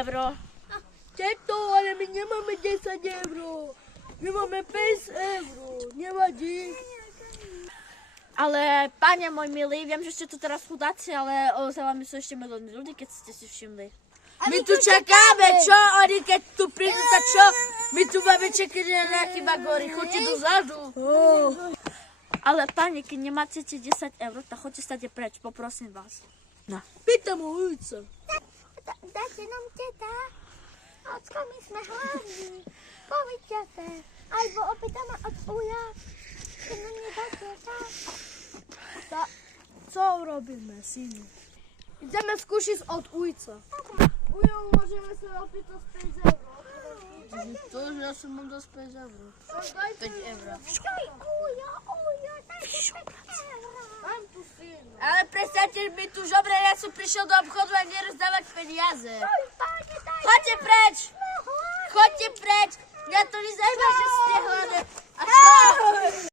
euro. Tieto, ale my nemáme 10 euro. My máme 5 euro. Nevadí. Ale panie môj milý, viem, že ste tu teraz chudáci, ale za vami sú ešte milióny ľudí, keď ste si všimli. My tu čakáme, čo? Oni keď tu prídu, tak čo? My tu máme čakať na nejaký vagóny. Choďte dozadu. Ale pani, keď nemáte 10 eur, tak choďte stade preč, poprosím vás. Pýtam o ulicu. Dáte nám teta. Ocko, my sme hladní. Povíďte. Alebo opýtame od uja. Keď nám nedáte tak. Co urobíme, synu? Ideme skúšiť od ujca. Ujo, môžeme sa opýtať 5 eur. To, že ja som mám dosť 5 eur. 5 eur. Ujo, dajte 5 eur. Mám tu synu. Ale prestaňte mi tu žobre, ja som prišiel do obchodu a nerozdávať peniaze. Páne, dajte. Choďte preč! Sme hladní. Choďte preč! Mňa to nezajíma, že ste hladné. A čo?